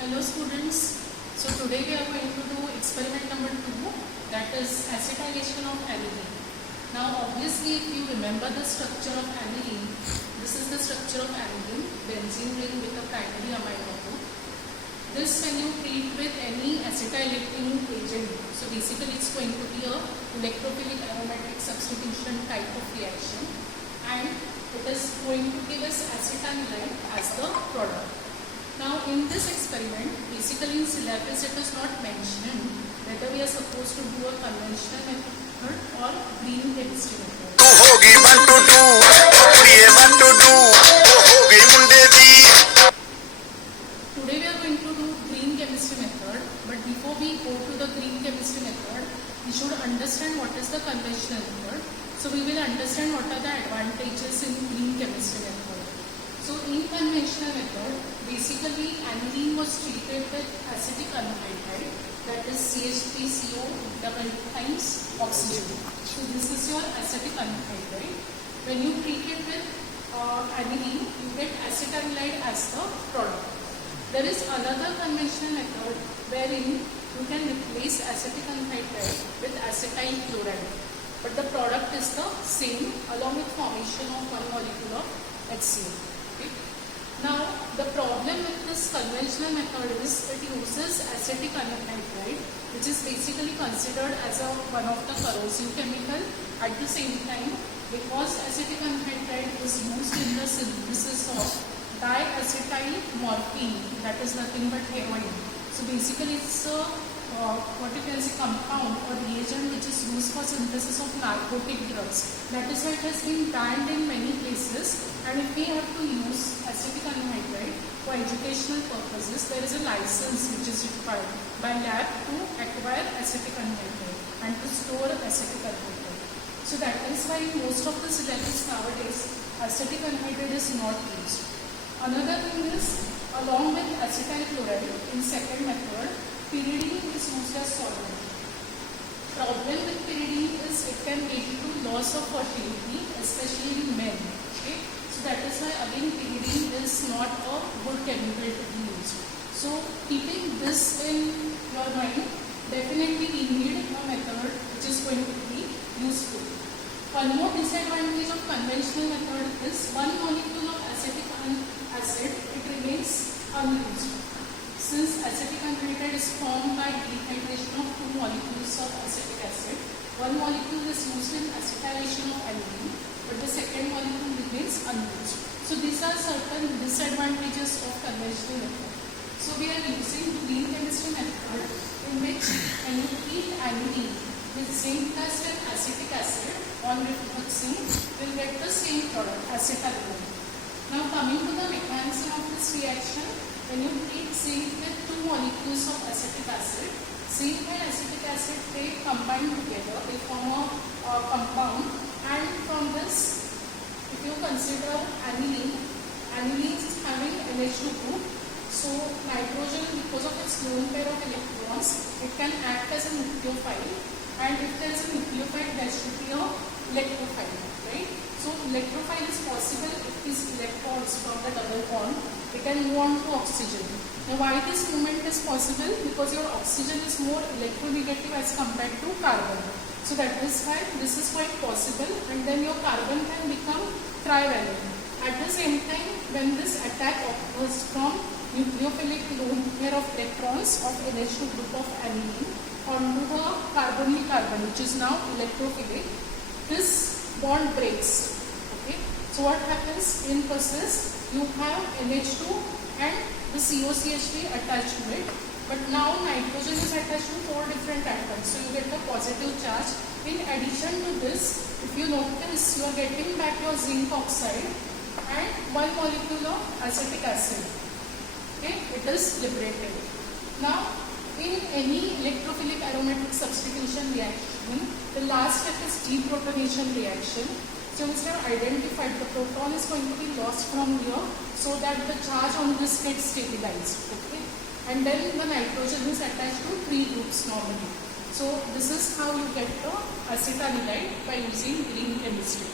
Hello students, so today we are going to do experiment number 2, that is acetylation of aniline. Now obviously if you remember the structure of aniline, this is the structure of aniline, benzene ring with a primary amino group. This when you treat with any acetylating agent, so basically it's going to be a electrophilic aromatic substitution type of reaction and it is going to give us acetanilide as the product. Now in this experiment, basically in syllabus it is not mentioned whether we are supposed to do a conventional method or green chemistry method. Today we are going to do green chemistry method, but before we go to the green chemistry method, we should understand what is the conventional method. So we will understand what are the advantages in green chemistry method. So in conventional method, basically aniline was treated with acetic anhydride, that is CH3CO double times oxygen. So this is your acetic anhydride. When you treat it with aniline, you get acetanilide as the product. There is another conventional method wherein you can replace acetic anhydride with acetyl chloride, but the product is the same along with formation of one molecule of HCl. Now, the problem with this conventional method is it uses acetic anhydride, which is basically considered as one of the corrosive chemical. At the same time, because acetic anhydride is used in the synthesis of diacetyl morphine, that is nothing but heroin. So basically, it's a what you can say compound or reagent which is used for synthesis of narcotic drugs. That is why it has been banned in many places. And if we have to use acetic anhydride for educational purposes, there is a license which is required by lab to acquire acetic anhydride and to store acetic anhydride. So that is why most of the syllabus nowadays, acetic anhydride is not used. Another thing is, along with acetyl chloride in second method, pyridine is used as solvent. Problem with pyridine is it can lead to loss of fertility, especially in men. Okay? So that is why again pyridine is not a good chemical to be used. So keeping this in your mind, definitely we need a method which is going to be useful. One more disadvantage of conventional method is one molecule of acetic acid, it remains unused. Since acetic anhydride is formed by dehydration of two molecules of acetic acid, one molecule is used in acetylation of aniline, but the second molecule remains unused. So these are certain disadvantages of conventional method. So we are using green chemistry method in which when you treat aniline with zinc plus and acetic acid on refluxing, we will get the same product, acetanilide. Now coming to the mechanism of this reaction, when you treat zinc with two molecules of acetic acid, zinc and acetic acid they combine together, they form a compound, and from this, if you consider aniline, aniline is having NH2 group, so nitrogen, because of its lone pair of electrons, it can act as a nucleophile, and if there is a nucleophile, there should be a electrophile, right? So electrophile is possible if these electrons from the double bond, they can move on to oxygen. Now why this movement is possible? Because your oxygen is more electronegative as compared to carbon. So that is why this is quite possible, and then your carbon can become trivalent. At the same time, when this attack occurs from nucleophilic lone pair of electrons of NH2 group of aniline onto the carbonyl carbon, which is now electrophilic, this bond breaks. Okay, so what happens in process? You have NH2 and the COCH3 attached to it, but now nitrogen is attached to four different atoms, so you get the positive charge. In addition to this, if you notice, you are getting back your zinc oxide and one molecule of acetic acid. Okay, it is liberated. Now in any electrophilic aromatic substitution reaction, the last step is deprotonation reaction. So we have identified the proton is going to be lost from here so that the charge on this gets stabilized. Okay? And then the nitrogen is attached to three groups normally. So this is how you get the acetanilide by using green chemistry.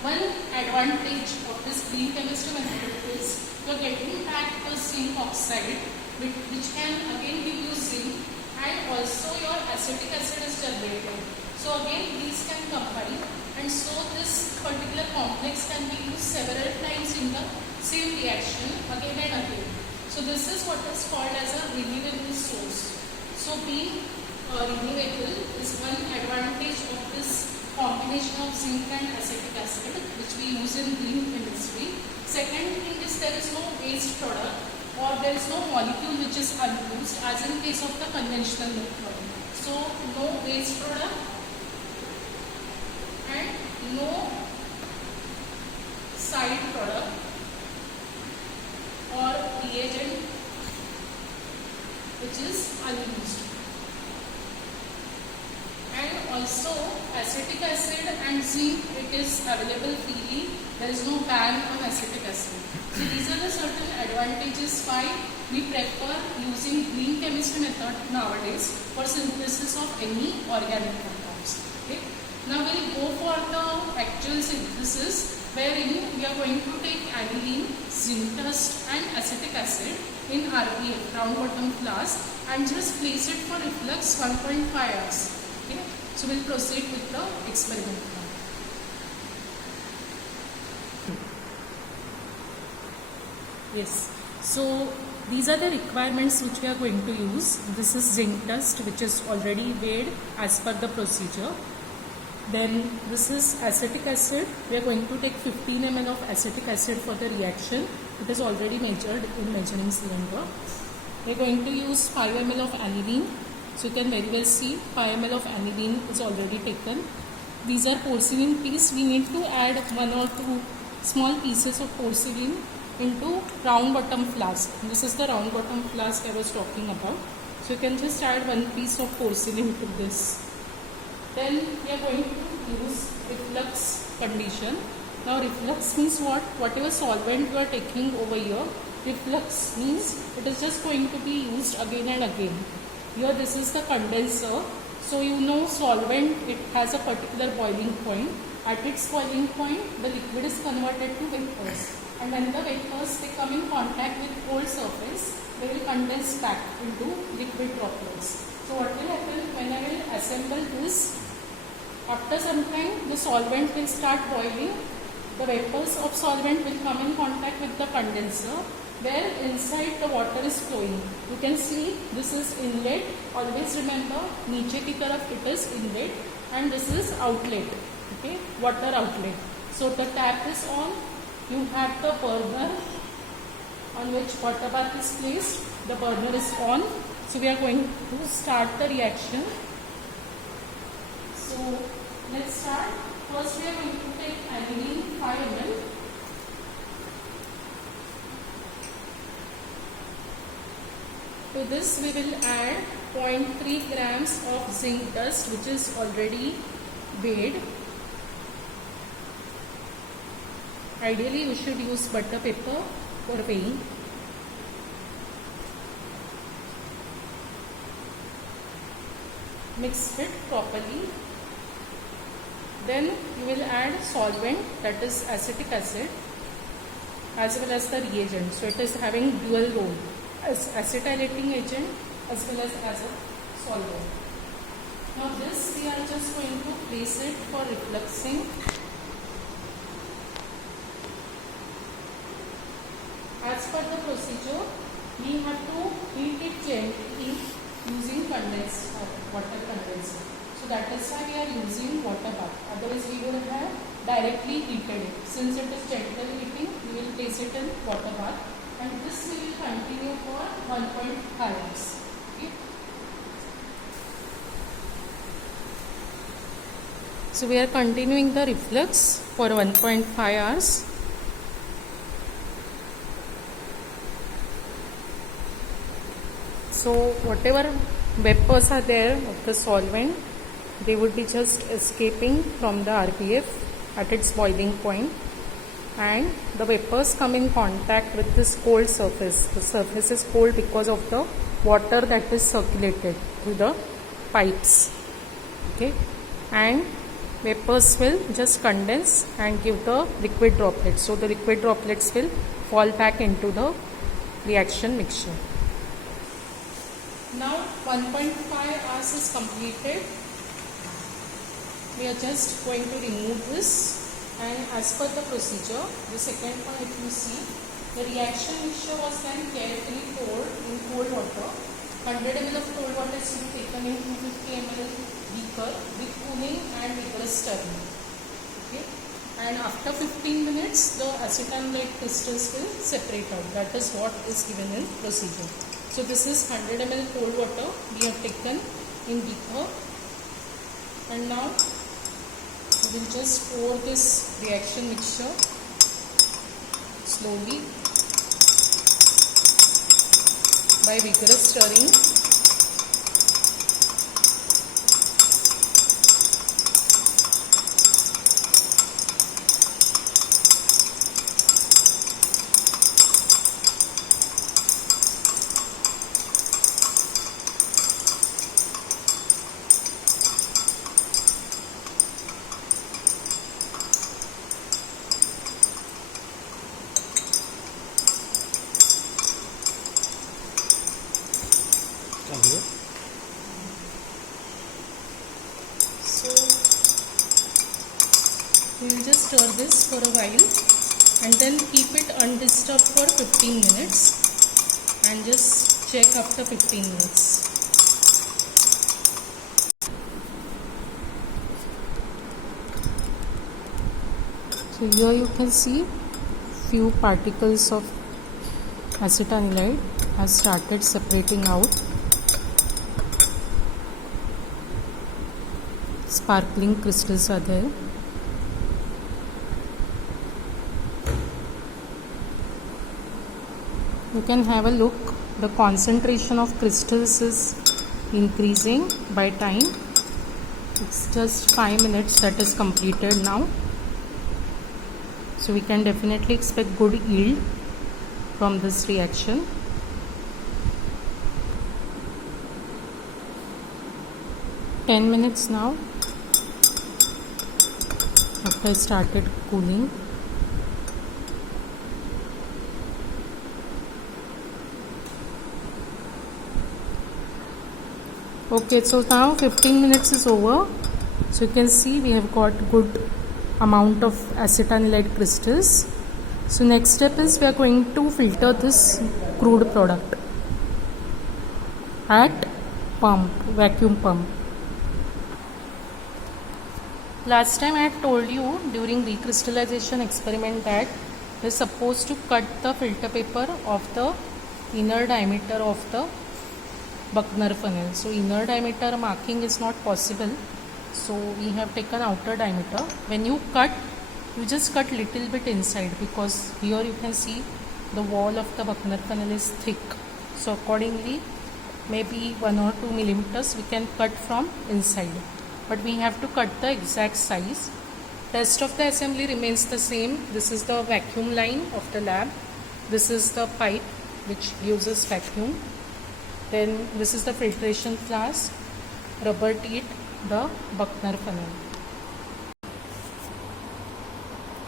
One advantage of this green chemistry method is you are getting back the zinc oxide, which can again give you zinc, and also your acetic acid is generated. So again these can combine, and so this particular complex can be used several times in the same reaction again and again. So this is what is called as a renewable source. So being renewable is one advantage of this combination of zinc and acetic acid which we use in green chemistry. Second thing is there is no waste product or there is no molecule which is unused as in case of the conventional method. So no waste product and no side product or reagent which is unused. And also acetic acid and zinc, it is available freely. There is no ban on acetic acid. So these are the certain advantages why we prefer using green chemistry method nowadays for synthesis of any organic compounds. Okay. Now we will go for the actual synthesis, wherein we are going to take aniline, zinc dust and acetic acid in RBF, round bottom flask, and just place it for reflux 1.5 hours. Okay. So we will proceed with the experiment now. Yes. So these are the requirements which we are going to use. This is zinc dust which is already weighed as per the procedure. Then this is acetic acid. We are going to take 15 ml of acetic acid for the reaction. It is already measured in measuring cylinder. We are going to use 5 ml of aniline. So you can very well see 5 ml of aniline is already taken. These are porcelain pieces. We need to add 1 or 2 small pieces of porcelain into round bottom flask. This is the round bottom flask I was talking about. So you can just add 1 piece of porcelain to this. Then we are going to use reflux condition. Now reflux means what? Whatever solvent you are taking over here, reflux means it is just going to be used again and again. Here this is the condenser. So you know solvent, it has a particular boiling point. At its boiling point, the liquid is converted to vapors. And when the vapors they come in contact with cold surface, they will condense back into liquid droplets. So what will happen when I will assemble this? After some time, the solvent will start boiling. The vapors of solvent will come in contact with the condenser, where inside the water is flowing. You can see this is inlet. Always remember, नीचे की तरफ it is inlet and this is outlet. Okay, water outlet. So the tap is on. You have the burner on which water bath is placed. The burner is on. So we are going to start the reaction. So let's start. First we are going to take aniline 5 ml. To this we will add 0.3 grams of zinc dust which is already weighed. Ideally you should use butter paper for weighing. Mix it properly. Then you will add solvent, that is acetic acid, as well as the reagent. So it is having dual role as acetylating agent as well as a solvent. Now this we are just going to place it for refluxing. As per the procedure, we have to heat it gently using condensed water condenser. So that is why we are using water bath. Otherwise we would have directly heated it. Since it is gentle heating, we will place it in water bath, and this we will continue for 1.5 hours. Okay. So we are continuing the reflux for 1.5 hours. So whatever vapors are there of the solvent, they would be just escaping from the RBF at its boiling point, and the vapors come in contact with this cold surface. The surface is cold because of the water that is circulated through the pipes. Okay, and vapors will just condense and give the liquid droplets. So the liquid droplets will fall back into the reaction mixture. Now 1.5 hours is completed. We are just going to remove this, and as per the procedure, the second one, if you see, the reaction mixture was then carefully poured in cold water. 100 ml of cold water is to be taken in 250 ml beaker with cooling and vigorous stirring. Okay, and after 15 minutes, the acetanilide crystals will separate out. That is what is given in procedure. So this is 100 ml cold water we have taken in beaker, and now we will just pour this reaction mixture slowly by vigorous stirring. So we will just stir this for a while and then keep it undisturbed for 15 minutes and just check after 15 minutes. So here you can see few particles of acetanilide has started separating out. Sparkling crystals are there. You can have a look. The concentration of crystals is increasing by time. It's just 5 minutes that is completed now. So we can definitely expect good yield from this reaction. Ten minutes now after I started cooling. Okay, so now 15 minutes is over. So you can see we have got good amount of acetanilide crystals. So next step is we are going to filter this crude product at pump, vacuum pump. Last time I had told you during recrystallization experiment that we are supposed to cut the filter paper of the inner diameter of the Buchner funnel. So inner diameter marking is not possible. So we have taken outer diameter. When you cut, you just cut little bit inside, because here you can see the wall of the Buchner funnel is thick. So accordingly, maybe 1 or 2 millimeters we can cut from inside. But we have to cut the exact size. Rest of the assembly remains the same. This is the vacuum line of the lab. This is the pipe which gives us vacuum. Then this is the filtration flask, rubber teat, the Buchner funnel.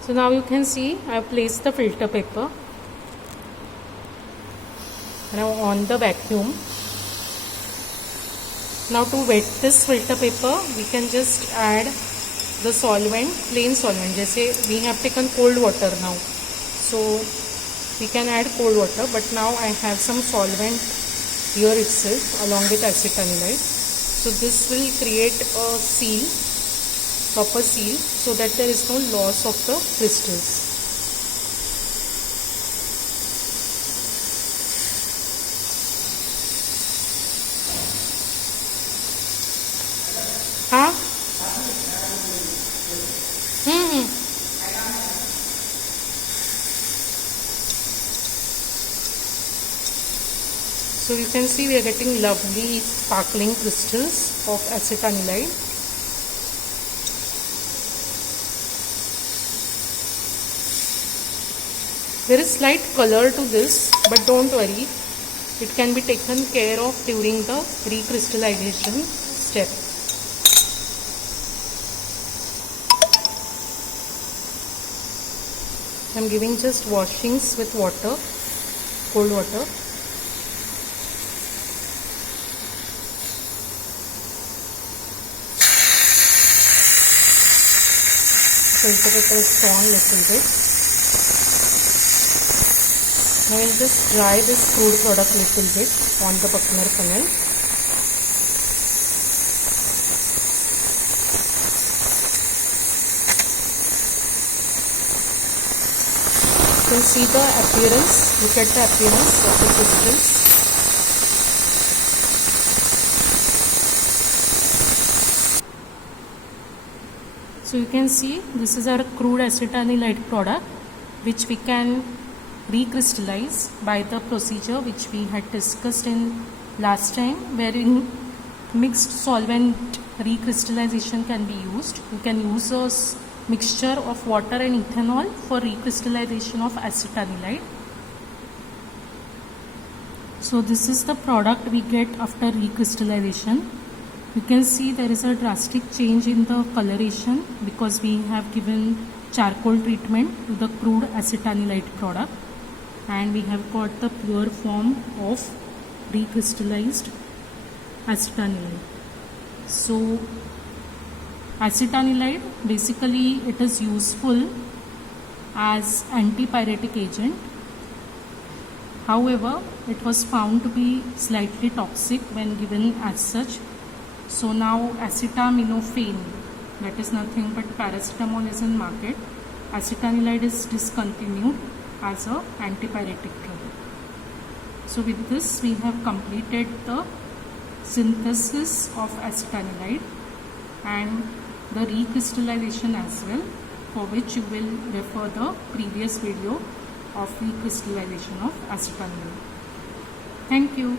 So now you can see I have placed the filter paper now on the vacuum. Now to wet this filter paper, we can just add the solvent, plain solvent. Jaise we have taken cold water now, so we can add cold water, but now I have some solvent here itself along with acetanilide. So this will create a seal, proper seal, so that there is no loss of the crystals. हाँ So you can see we are getting lovely sparkling crystals of acetanilide. There is slight color to this, but don't worry, it can be taken care of during the recrystallization step. I am giving just washings with water cold water. Filter it is on little bit. Now we'll just dry this crude product little bit on the Buckner funnel. You can see the appearance, look at the appearance of the crystals. So you can see this is our crude acetanilide product, which we can recrystallize by the procedure which we had discussed in last time, wherein mixed solvent recrystallization can be used. You can use a mixture of water and ethanol for recrystallization of acetanilide. So this is the product we get after recrystallization. You can see there is a drastic change in the coloration because we have given charcoal treatment to the crude acetanilide product, and we have got the pure form of recrystallized acetanilide. So acetanilide, basically it is useful as antipyretic agent. However, it was found to be slightly toxic when given as such. So now acetaminophen, that is nothing but paracetamol, is in market. Acetanilide is discontinued as a antipyretic drug. So with this we have completed the synthesis of acetanilide and the recrystallization as well, for which you will refer the previous video of recrystallization of acetanilide. Thank you.